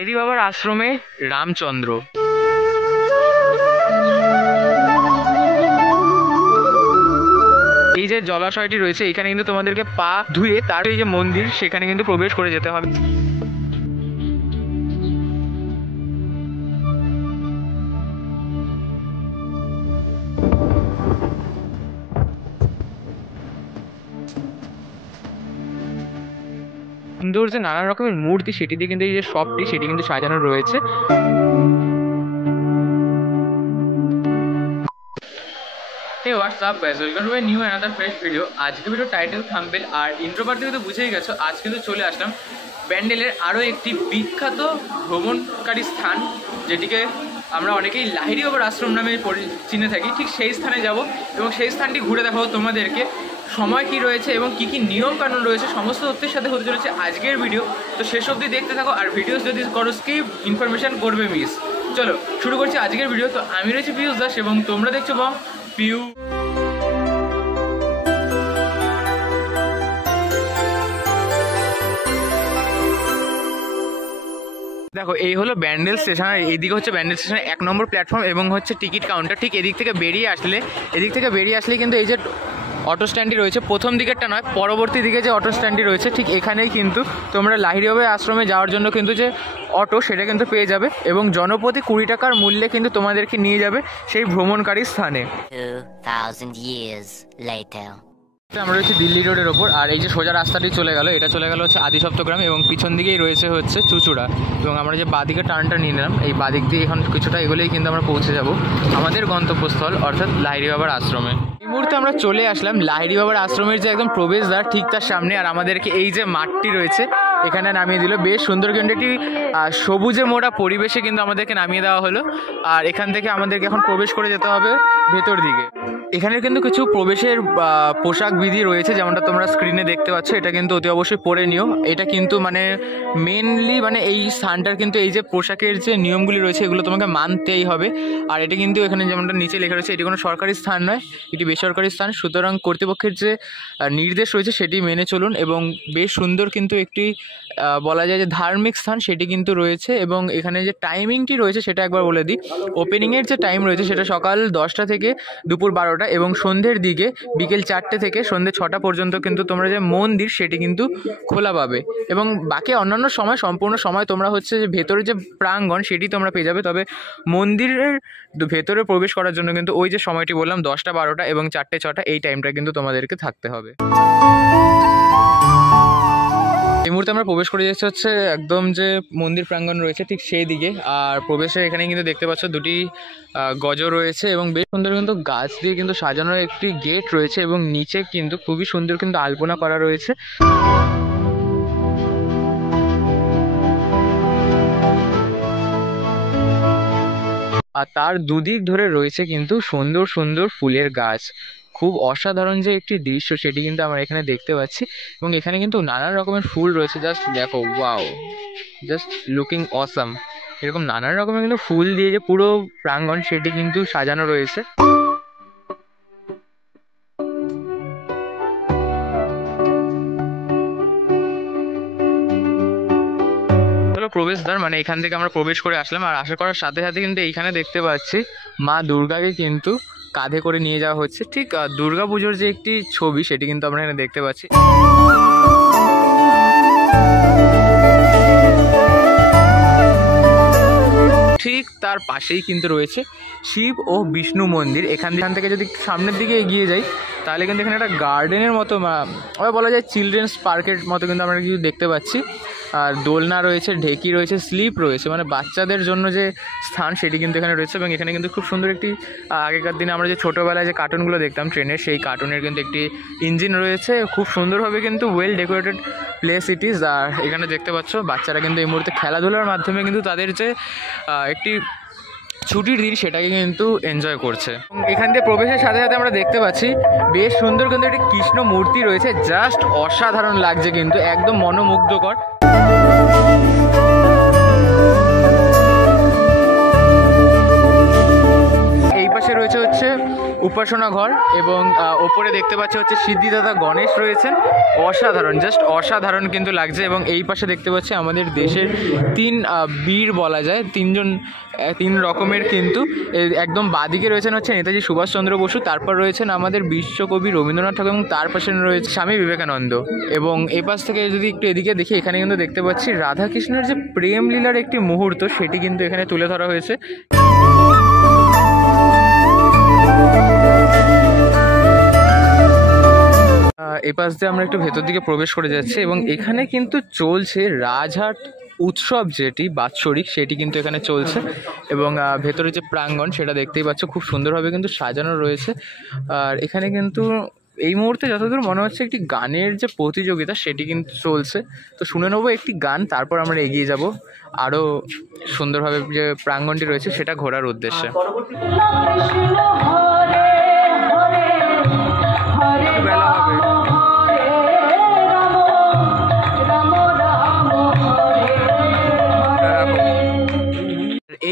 লাহিড়ী বাবার আশ্রমে রামচন্দ্র। এই যে জলাশয়টি রয়েছে এখানে কিন্তু তোমাদেরকে পা ধুয়ে তার এই যে মন্দির সেখানে কিন্তু প্রবেশ করে যেতে হবে। সুন্দর যে নানান রকমের মূর্তি সেটি দিয়ে কিন্তু এই যে শপটি সেটি কিন্তু সাজানো রয়েছে। Hey, what's up guys? Welcome to a new another fresh video. আজকে ভিডিও টাইটেল থাম্বনেল আর ইন্ট্রো পার্ট থেকে তো বুঝেই গেছো, আজ কিন্তু চলে আসলাম ব্যান্ডেলের আরও একটি বিখ্যাত ভ্রমণকারী স্থান, যেটিকে আমরা অনেকেই লাহিড়ী বাবার আশ্রম নামে চিনে থাকি। ঠিক সেই স্থানে যাব এবং সেই স্থানটি ঘুরে দেখাবো তোমাদেরকে। সময় কি রয়েছে এবং কি কি নিয়ম কানুন রয়েছে সমস্ত তথ্যের সাথে হতে চলেছে আজকের ভিডিও। তো শেষ অবধি দেখতে থাকো, আর ভিডিওস যদি করো স্কিপ ইনফরমেশান করবে মিস। চলো শুরু করছি আজকের ভিডিও। তো আমি রয়েছি পিয়ুষ দাস এবং তোমরা দেখছো বং পিউ। দেখো এই হলো ব্যান্ডেল স্টেশন, আর এইদিকে হচ্ছে ব্যান্ডেল স্টেশনের 1 নম্বর প্ল্যাটফর্ম এবং হচ্ছে টিকিট কাউন্টার। ঠিক এদিক থেকে বেরিয়ে আসলে কিন্তু এই যে অটো স্ট্যান্ডটি রয়েছে, প্রথম দিকেরটা নয় পরবর্তী দিকে যে অটো স্ট্যান্ডটি রয়েছে ঠিক এখানেই কিন্তু তোমরা লাহিড়ী বাবার আশ্রমে যাওয়ার জন্য কিন্তু যে অটো সেটা কিন্তু পেয়ে যাবে এবং জনপ্রতি 20 টাকার মূল্যে কিন্তু তোমাদেরকে নিয়ে যাবে সেই ভ্রমণকারী স্থানে। 2000 years later আমরা রয়েছি দিল্লি রোডের ওপর, আর এই যে সোজা রাস্তাটি চলে গেল এটা চলে গেল হচ্ছে আদিসপ্তগ্রাম এবং পিছন দিকেই রয়েছে হচ্ছে চুচুড়া। এবং আমরা যে বাদিকে টার্নটা নিয়ে নিলাম এই বাদিক দিয়ে এখন কিছুটা এগোলেই কিন্তু আমরা পৌঁছে যাব আমাদের গন্তব্যস্থল অর্থাৎ লাহিড়ী বাবার আশ্রমে। এই মুহূর্তে আমরা চলে আসলাম লাহিড়ী বাবার আশ্রমের যে একদম প্রবেশদ্বার ঠিক তার সামনে, আর আমাদেরকে এই যে মাঠটি রয়েছে এখানে নামিয়ে দিল। বেশ সুন্দর কিন্তু একটি সবুজে মোড়া পরিবেশে কিন্তু আমাদেরকে নামিয়ে দেওয়া হলো, আর এখান থেকে আমাদেরকে এখন প্রবেশ করে যেতে হবে ভেতর দিকে। এখানে কিন্তু কিছু প্রবেশের পোশাক বিধি রয়েছে, যেমনটা তোমরা স্ক্রিনে দেখতে পাচ্ছ। এটা কিন্তু অতি অবশ্যই পরে নিও। এটা কিন্তু মানে মেনলি মানে এই স্থানটার কিন্তু এই যে পোশাকের যে নিয়মগুলি রয়েছে এগুলো তোমাকে মানতেই হবে। আর এটা কিন্তু এখানে যেমনটা নিচে লেখা রয়েছে এটি কোনো সরকারি স্থান নয়, এটি বেসরকারি স্থান। সুতরাং কর্তৃপক্ষের যে নির্দেশ রয়েছে সেটি মেনে চলুন। এবং বেশ সুন্দর কিন্তু একটি বলা যায় যে ধার্মিক স্থান সেটি কিন্তু রয়েছে। এবং এখানে যে টাইমিংটি রয়েছে সেটা একবার বলে দিই। ওপেনিংয়ের যে টাইম রয়েছে সেটা সকাল 10টা থেকে দুপুর 12টা এবং সন্ধ্যের দিকে বিকেল 4টে থেকে সন্ধ্যে 6টা পর্যন্ত কিন্তু তোমরা যে মন্দির সেটি কিন্তু খোলা পাবে। এবং বাকি অন্যান্য সময় সম্পূর্ণ সময় তোমরা হচ্ছে যে ভেতরে যে প্রাঙ্গণ সেটি তোমরা পেয়ে যাবে। তবে মন্দিরের ভেতরে প্রবেশ করার জন্য কিন্তু ওই যে সময়টি বললাম 10টা 12টা এবং 4টে 6টা এই টাইমটা কিন্তু তোমাদেরকে থাকতে হবে। এই মুহূর্তে আমরা প্রবেশ করে যাচ্ছি হচ্ছে একদম যে মন্দির প্রাঙ্গণ রয়েছে ঠিক সেই দিকে। আর প্রবেশের এখানে কিন্তু দেখতে পাচ্ছ দুটি গজ রয়েছে এবং বেশ সুন্দর কিন্তু গাছ দিয়ে কিন্তু সাজানোর একটি গেট রয়েছে এবং নিচে কিন্তু খুবই সুন্দর কিন্তু আলপনা করা রয়েছে। আর তার দুদিক ধরে রয়েছে কিন্তু সুন্দর সুন্দর ফুলের গাছ। খুব অসাধারণ যে একটি দৃশ্য সেটি কিন্তু আমরা এখানে দেখতে পাচ্ছি। এবং এখানে কিন্তু নানান রকমের ফুল রয়েছে, জাস্ট দেখো, ওয়াও, জাস্ট লুকিং অসাম। এরকম নানান রকমের কিন্তু ফুল দিয়ে যে পুরো প্রাঙ্গণ সেটি কিন্তু সাজানো রয়েছে। প্রবেশদ্বার মানে এখান থেকে আমরা প্রবেশ করে আসলাম, আর আশা করার সাথে সাথে কিন্তু এইখানে দেখতে পাচ্ছি মা দুর্গাকে কিন্তু কাঁধে করে নিয়ে যাওয়া হচ্ছে। ঠিক দুর্গা পুজোর যে একটি ছবি সেটি কিন্তু আমরা এখানে দেখতে পাচ্ছি। ঠিক তার পাশেই কিন্তু রয়েছে শিব ও বিষ্ণু মন্দির। এখান থেকে যদি সামনের দিকে এগিয়ে যাই তাহলে কিন্তু এখানে একটা গার্ডেনের মতো আবার বলা যায় চিলড্রেন্স পার্কের মতো কিন্তু আমরা কিছু দেখতে পাচ্ছি। আর দোলনা রয়েছে, ঢেকি রয়েছে, স্লিপ রয়েছে, মানে বাচ্চাদের জন্য যে স্থান সেটি কিন্তু এখানে রয়েছে। এবং এখানে কিন্তু খুব সুন্দর একটি আগেকার দিনে আমরা যে ছোটোবেলায় যে কার্টুনগুলো দেখতাম ট্রেনের, সেই কার্টুনের কিন্তু একটি ইঞ্জিন রয়েছে। খুব সুন্দরভাবে কিন্তু well decorated place it is. আর এখানে দেখতে পাচ্ছ বাচ্চারা কিন্তু এই মুহূর্তে খেলাধুলার মাধ্যমে কিন্তু তাদের যে একটি ছুটির দিন সেটাকে কিন্তু এনজয় করছে। এখান দিয়ে প্রবেশের সাথে সাথে আমরা দেখতে পাচ্ছি বেশ সুন্দর কিন্তু একটি কৃষ্ণ মূর্তি রয়েছে, জাস্ট অসাধারণ লাগছে কিন্তু একদম মনোমুগ্ধকর। এই পাশে রয়েছে হচ্ছে উপাসনা ঘর এবং ওপরে দেখতে পাচ্ছ হচ্ছে সিদ্ধিদাতা গণেশ রয়েছেন। অসাধারণ, জাস্ট অসাধারণ কিন্তু লাগছে। এবং এই পাশে দেখতে পাচ্ছি আমাদের দেশের তিন বীর বলা যায়, তিন রকমের কিন্তু একদম বাদিকে রয়েছেন হচ্ছে নেতাজি সুভাষচন্দ্র বসু, তারপর রয়েছেন আমাদের বিশ্বকবি রবীন্দ্রনাথ ঠাকুর এবং তার পাশে রয়েছে স্বামী বিবেকানন্দ। এবং এ পাশ থেকে যদি একটু এদিকে দেখি, এখানে কিন্তু দেখতে পাচ্ছি রাধাকৃষ্ণের যে প্রেম লীলার একটি মুহূর্ত সেটি কিন্তু এখানে তুলে ধরা হয়েছে। এই পাশ দিয়ে আমরা একটু ভেতর দিকে প্রবেশ করে যাচ্ছি এবং এখানে কিন্তু চলছে রাজহাট উৎসব, যেটি বাৎসরিক, সেটি কিন্তু এখানে চলছে। এবং ভেতরে যে প্রাঙ্গণ সেটা দেখতেই পাচ্ছ, খুব সুন্দরভাবে কিন্তু সাজানো রয়েছে। আর এখানে কিন্তু এই মুহূর্তে যতদূর মনে হচ্ছে একটি গানের যে প্রতিযোগিতা সেটি কিন্তু চলছে। তো শুনে নেবো একটি গান, তারপর আমরা এগিয়ে যাব আরও সুন্দরভাবে যে প্রাঙ্গণটি রয়েছে সেটা ঘোরার উদ্দেশ্যে।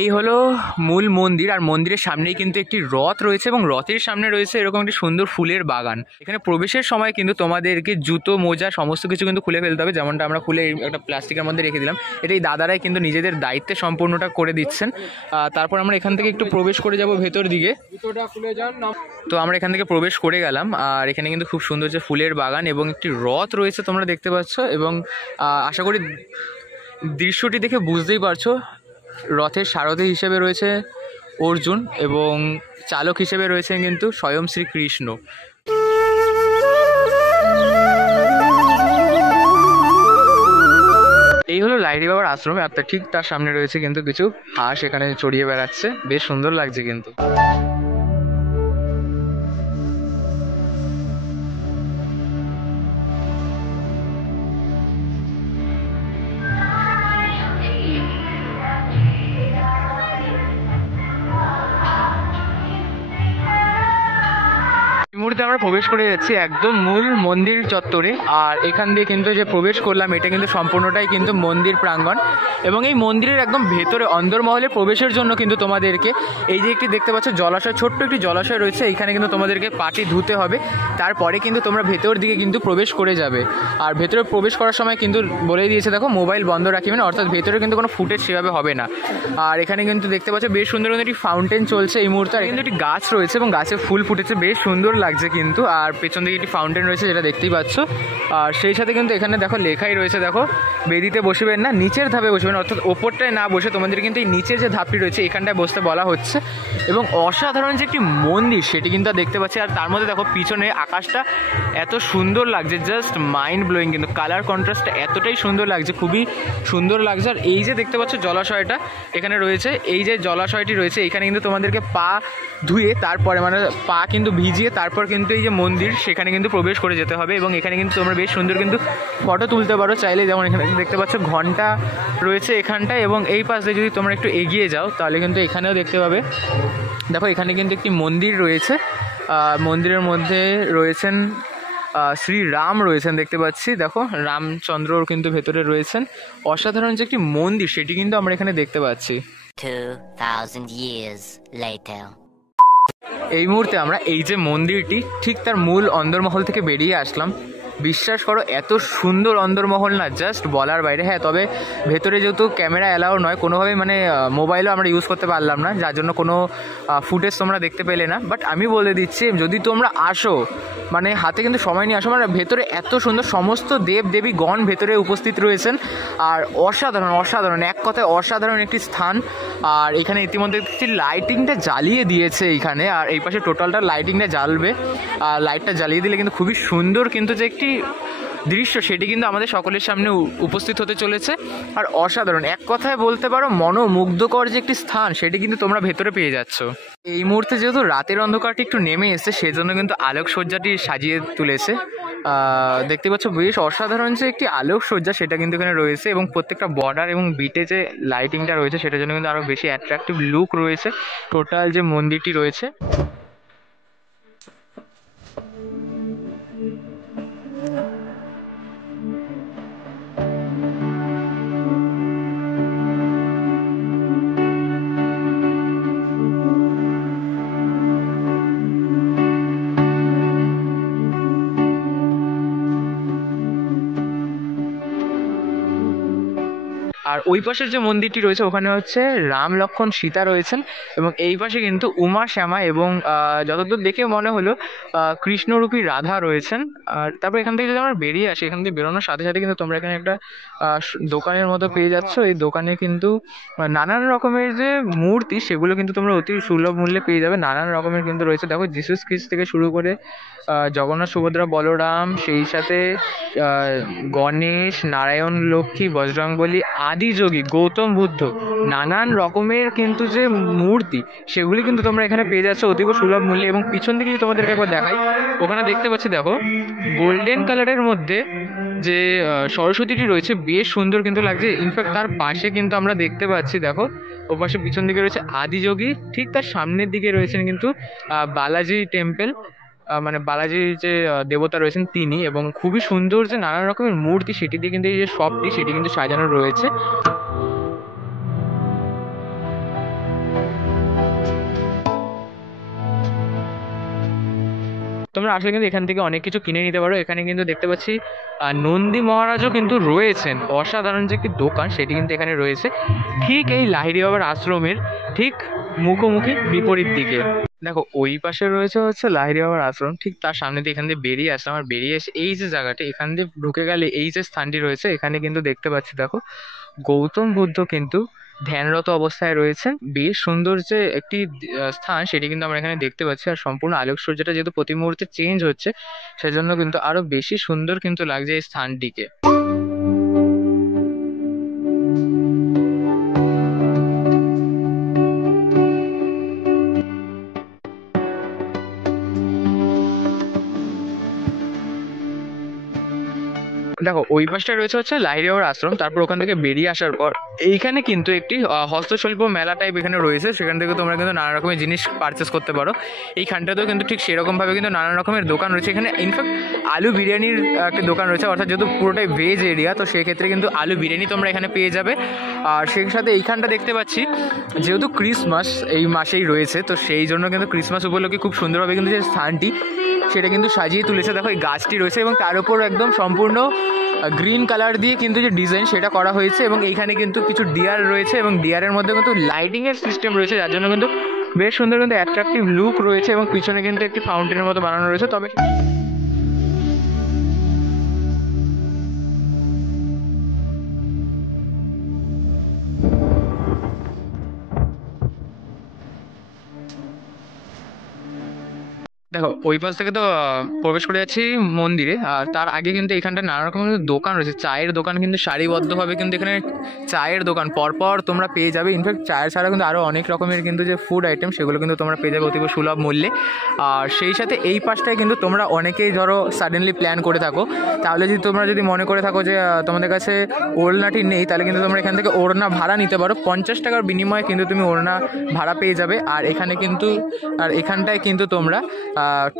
এই হলো মূল মন্দির, আর মন্দিরের সামনেই কিন্তু একটি রথ রয়েছে এবং রথের সামনে রয়েছে এরকম একটি সুন্দর ফুলের বাগান। এখানে প্রবেশের সময় কিন্তু তোমাদেরকে জুতো, মোজা সমস্ত কিছু কিন্তু খুলে ফেলতে হবে, যেমনটা আমরা খুলে একটা প্লাস্টিকের মধ্যে রেখে দিলাম। এটা এই দাদারাই কিন্তু নিজেদের দায়িত্বে সম্পূর্ণটা করে দিচ্ছেন। তারপর আমরা এখান থেকে একটু প্রবেশ করে যাব ভেতর দিকে। তো আমরা এখান থেকে প্রবেশ করে গেলাম, আর এখানে কিন্তু খুব সুন্দর যে ফুলের বাগান এবং একটি রথ রয়েছে তোমরা দেখতে পাচ্ছ। এবং আশা করি দৃশ্যটি দেখে বুঝতেই পারছো, রথের সারথি হিসেবে রয়েছে অর্জুন এবং চালক হিসেবে রয়েছেন কিন্তু স্বয়ং শ্রীকৃষ্ণ। এই হলো লাহিড়ী বাবার আশ্রম, আর ঠিক তার সামনে রয়েছে কিন্তু কিছু হাঁস এখানে চড়িয়ে বেড়াচ্ছে, বেশ সুন্দর লাগছে কিন্তু। মুহূর্তে আমরা প্রবেশ করে যাচ্ছি একদম মূল মন্দির চত্বরে। আর এখান দিয়ে কিন্তু যে প্রবেশ করলাম এটা কিন্তু সম্পূর্ণটাই কিন্তু মন্দির প্রাঙ্গণ। এবং এই মন্দিরের একদম ভেতরে অন্দরমহলে প্রবেশের জন্য কিন্তু তোমাদেরকে এই যে একটি দেখতে পাচ্ছ জলাশয়, ছোট্ট একটি জলাশয় রয়েছে, এখানে কিন্তু তোমাদেরকে পাটি ধুতে হবে, তারপরে কিন্তু তোমরা ভেতর দিকে কিন্তু প্রবেশ করে যাবে। আর ভেতরে প্রবেশ করার সময় কিন্তু বলে দিয়েছে দেখো, মোবাইল বন্ধ রাখিবে না, অর্থাৎ ভেতরে কিন্তু কোনো ফুটেজ সেভাবে হবে না। আর এখানে কিন্তু দেখতে পাচ্ছ বেশ সুন্দর কিন্তু একটি ফাউন্টেন চলছে এই মুহূর্তে, আর কিন্তু একটি গাছ রয়েছে এবং গাছে ফুল ফুটেছে, বেশ সুন্দর লাগছে কিন্তু। আর পেছন দিকে একটি ফাউন্টেন রয়েছে যেটা দেখতেই পাচ্ছ। আর সেই সাথে কিন্তু এখানে দেখো লেখাই রয়েছে, দেখো বেদিতে বসবেন না, নিচের ধাপে বসবেন, অর্থাৎ ওপরটায় না বসে তোমাদের কিন্তু এই নিচের যে ধাপটি রয়েছে এখানটায় বসতে বলা হচ্ছে। এবং অসাধারণ যে একটি মন্দির সেটি কিন্তু দেখতে পাচ্ছি। আর তার মধ্যে দেখো পিছনে আকাশটা এত সুন্দর লাগছে, জাস্ট মাইন্ড ব্লোয়িং কিন্তু, কালার কন্ট্রাস্টটা এতটাই সুন্দর লাগছে, খুবই সুন্দর লাগছে। আর এই যে দেখতে পাচ্ছ জলাশয়টা এখানে রয়েছে, এই যে জলাশয়টি রয়েছে এখানে কিন্তু তোমাদেরকে পা ধুয়ে তারপরে মানে পা কিন্তু ভিজিয়ে তারপর কিন্তু এই যে মন্দির সেখানে কিন্তু প্রবেশ করে যেতে হবে। এবং এখানে কিন্তু তোমরা বেশ সুন্দর কিন্তু ফটো তুলতে পারো চাইলে, যেমন এখানে দেখতে পাচ্ছ ঘন্টা রয়েছে এখানটায়। এবং এই পাশে যদি তোমরা একটু এগিয়ে যাও তাহলে কিন্তু এখানেও দেখতে পাবে, দেখো এখানে কিন্তু একটি মন্দির রয়েছে। মন্দিরের মধ্যে রয়েছেন শ্রীরাম রয়েছেন দেখতে পাচ্ছি, দেখো রামচন্দ্রর কিন্তু ভেতরে রয়েছেন। অসাধারণ যে একটি মন্দির সেটি কিন্তু আমরা এখানে দেখতে পাচ্ছি। 2000 years later. এই মুহূর্তে আমরা এই যে মন্দিরটি ঠিক তার মূল অন্দরমহল থেকে বেরিয়ে আসলাম। বিশ্বাস করো এত সুন্দর অন্দরমহল না, জাস্ট বলার বাইরে। হ্যাঁ, তবে ভেতরে যেহেতু ক্যামেরা অ্যালাউ নয় কোনোভাবেই, মানে মোবাইলও আমরা ইউজ করতে পারলাম না, যার জন্য কোনো ফুটেজ তোমরা দেখতে পেলে না। বাট আমি বলে দিচ্ছি, যদি তোমরা আসো, মানে হাতে কিন্তু সময় নিয়ে আসো, মানে ভেতরে এত সুন্দর সমস্ত দেব দেবীগণ ভেতরে উপস্থিত রয়েছেন। আর অসাধারণ অসাধারণ, এক কথায় অসাধারণ একটি স্থান। আর এখানে ইতিমধ্যে লাইটিংটা জ্বালিয়ে দিয়েছে এইখানে, আর এই পাশে টোটালটা লাইটিংটা জ্বালবে। আর লাইটটা জ্বালিয়ে দিলে কিন্তু খুবই সুন্দর কিন্তু যে একটি দৃশ্য সেটি কিন্তু আমাদের সকলের সামনে উপস্থিত হতে চলেছে। আর অসাধারণ, এক কথায় বলতে পারো মনোমুগ্ধকর যে একটি স্থান সেটি কিন্তু তোমরা ভেতরে পেয়ে যাচ্ছ। এই মুহূর্তে যেহেতু রাতের অন্ধকারটি একটু নেমে এসেছে সেজন্য কিন্তু আলোকসজ্জাটি সাজিয়ে তুলেছে। দেখতে পাচ্ছ বেশ অসাধারণ যে একটি আলোকসজ্জা সেটা কিন্তু এখানে রয়েছে। এবং প্রত্যেকটা বর্ডার এবং বিটে যে লাইটিংটা রয়েছে সেটার জন্য কিন্তু আরও বেশি অ্যাট্রাকটিভ লুক রয়েছে টোটাল যে মন্দিরটি রয়েছে। ওই পাশের যে মন্দিরটি রয়েছে ওখানে হচ্ছে রাম লক্ষ্মণ সীতা রয়েছেন, এবং এই পাশে কিন্তু উমা শ্যামা এবং যতদূর দেখে মনে হলো কৃষ্ণরূপী রাধা রয়েছেন। আর তারপর এখান থেকে যদি আমরা বেরিয়ে আসি, এখান থেকে বেরোনোর সাথে সাথে কিন্তু তোমরা এখানে একটা দোকানের মতো পেয়ে যাচ্ছ। এই দোকানে কিন্তু নানান রকমের যে মূর্তি সেগুলো কিন্তু তোমরা অতি সুলভ মূল্যে পেয়ে যাবে। নানান রকমের কিন্তু রয়েছে, দেখো জিসাস খ্রিস্ট থেকে শুরু করে জগন্নাথ সুভদ্রা বলরাম, সেই সাথে গণেশ, নারায়ণ লক্ষ্মী, বজরংবলী, আদিযোগী, গৌতম বুদ্ধ, নানান রকমের কিন্তু যে মূর্তি সেগুলি কিন্তু তোমরা এখানে পেয়ে যাচ্ছ অতীব সুলভ মূল্যে। এবং পিছন দিকে যদি তোমাদেরকে একবার দেখাই, ওখানে দেখতে পাচ্ছি দেখো গোল্ডেন কালারের মধ্যে যে সরস্বতীটি রয়েছে বেশ সুন্দর কিন্তু লাগছে। ইনফ্যাক্ট তার পাশে কিন্তু আমরা দেখতে পাচ্ছি দেখো ও পাশে পিছন দিকে রয়েছে আদিযোগী, ঠিক তার সামনের দিকে রয়েছেন কিন্তু বালাজি টেম্পল, মানে বালাজির যে দেবতা রয়েছেন তিনি, এবং খুবই সুন্দর যে নানান রকমের মূর্তি সেটি দিয়ে কিন্তু এই যে শপটি সেটি কিন্তু সাজানো রয়েছে। তোমরা আসলে কিন্তু এখান থেকে অনেক কিছু কিনে নিতে পারো। এখানে কিন্তু দেখতে পাচ্ছি নন্দী মহারাজও কিন্তু রয়েছেন, অসাধারণ যে একটি দোকান সেটি কিন্তু এখানে রয়েছে ঠিক এই লাহিড়ী বাবার আশ্রমের ঠিক মুখোমুখি বিপরীত দিকে। দেখো ওই পাশে রয়েছে হচ্ছে লাহিড়ী বাবার আশ্রম, ঠিক তার সামনে দিয়ে এখান দিয়ে বেরিয়ে আসলাম। আর বেরিয়ে এসে এই যে জায়গাটি এখান দিয়ে ঢুকে গেলে এই যে স্থানটি রয়েছে এখানে কিন্তু দেখতে পাচ্ছি দেখো গৌতম বুদ্ধ কিন্তু ধ্যানরত অবস্থায় রয়েছেন। বেশ সুন্দর যে একটি স্থান সেটি কিন্তু আমরা এখানে দেখতে পাচ্ছি। আর সম্পূর্ণ আলোকসজ্জাটা যেহেতু প্রতি মুহূর্তে চেঞ্জ হচ্ছে সেজন্য কিন্তু আরো বেশি সুন্দর কিন্তু লাগছে এই স্থানটিকে। দেখো ওই পাশটা রয়েছে হচ্ছে লাহিড়ী বাবার আশ্রম, তারপর ওখান থেকে বেরিয়ে আসার পর এইখানে কিন্তু একটি হস্তশিল্প মেলা টাইপ এখানে রয়েছে, সেখান থেকে তোমরা কিন্তু নানা রকমের জিনিস পারচেস করতে পারো। এইখানটাতেও কিন্তু ঠিক সেরকমভাবে কিন্তু নানা রকমের দোকান রয়েছে। এখানে ইনফ্যাক্ট আলু বিরিয়ানির একটা দোকান রয়েছে, অর্থাৎ যেহেতু পুরোটাই ভেজ এরিয়া তো সেক্ষেত্রে কিন্তু আলু বিরিয়ানি তোমরা এখানে পেয়ে যাবে। আর সেই সাথে এইখানটা দেখতে পাচ্ছি যেহেতু ক্রিসমাস এই মাসেই রয়েছে তো সেই জন্য কিন্তু ক্রিসমাস উপলক্ষে খুব সুন্দরভাবে কিন্তু যে স্থানটি সেটা কিন্তু সাজিয়ে তুলেছে। দেখো এই গাছটি রয়েছে এবং তার উপর একদম সম্পূর্ণ গ্রিন কালার দিয়ে কিন্তু যে ডিজাইন সেটা করা হয়েছে, এবং এইখানে কিন্তু কিছু ডিয়ার রয়েছে এবং ডিয়ারের মধ্যে কিন্তু লাইটিংয়ের সিস্টেম রয়েছে যার জন্য কিন্তু বেশ সুন্দর কিন্তু অ্যাট্রাকটিভ লুক রয়েছে, এবং পিছনে কিন্তু একটি ফাউন্টেনের মতো বানানো রয়েছে। তবে দেখো ওই পাশ থেকে তো প্রবেশ করে যাচ্ছি মন্দিরে, আর তার আগে কিন্তু এখানটা নানা রকমের দোকান রয়েছে। চায়ের দোকান কিন্তু সারিবদ্ধভাবে কিন্তু এখানে চায়ের দোকান পরপর তোমরা পেয়ে যাবে। ইনফ্যাক্ট চায়ের ছাড়া কিন্তু আরও অনেক রকমের কিন্তু যে ফুড আইটেম সেগুলো কিন্তু তোমরা পেয়ে যাবে অতীব সুলভ মূল্যে। আর সেই সাথে এই পাশটায় কিন্তু তোমরা অনেকেই ধরো সাডেনলি প্ল্যান করে থাকো, তাহলে যদি তোমরা যদি মনে করে থাকো যে তোমাদের কাছে ওড়নাটি নেই তাহলে কিন্তু তোমরা এখান থেকে ওড়না ভাড়া নিতে পারো। 50 টাকার বিনিময়ে কিন্তু তুমি ওড়না ভাড়া পেয়ে যাবে। আর এখানে কিন্তু এখানটায় কিন্তু তোমরা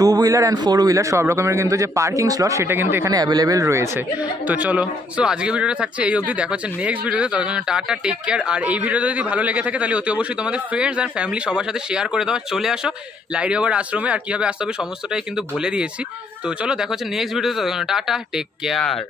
2 হুইলার অ্যান্ড 4 হুইলার সব রকমের কিন্তু যে পার্কিং স্লট সেটা কিন্তু এখানে অ্যাভেলেবেল রয়েছে। তো চলো, সো আজকে ভিডিওটা থাকছে এই অবধি, দেখা হচ্ছে নেক্সট ভিডিওতে। ততক্ষণ টাটা, টেক কেয়ার। আর এই ভিডিওটা যদি ভালো লেগে থাকে তাহলে অতি অবশ্যই তোমাদের ফ্রেন্ডস অ্যান্ড ফ্যামিলি সবার সাথে শেয়ার করে দেওয়া। চলে আসো লাহিড়ী বাবার আশ্রমে, আর কীভাবে আসতে হবে সমস্তটাই কিন্তু বলে দিয়েছি। তো চলো দেখা হচ্ছে নেক্সট ভিডিওতে, ততক্ষণ টাটা, টেক কেয়ার।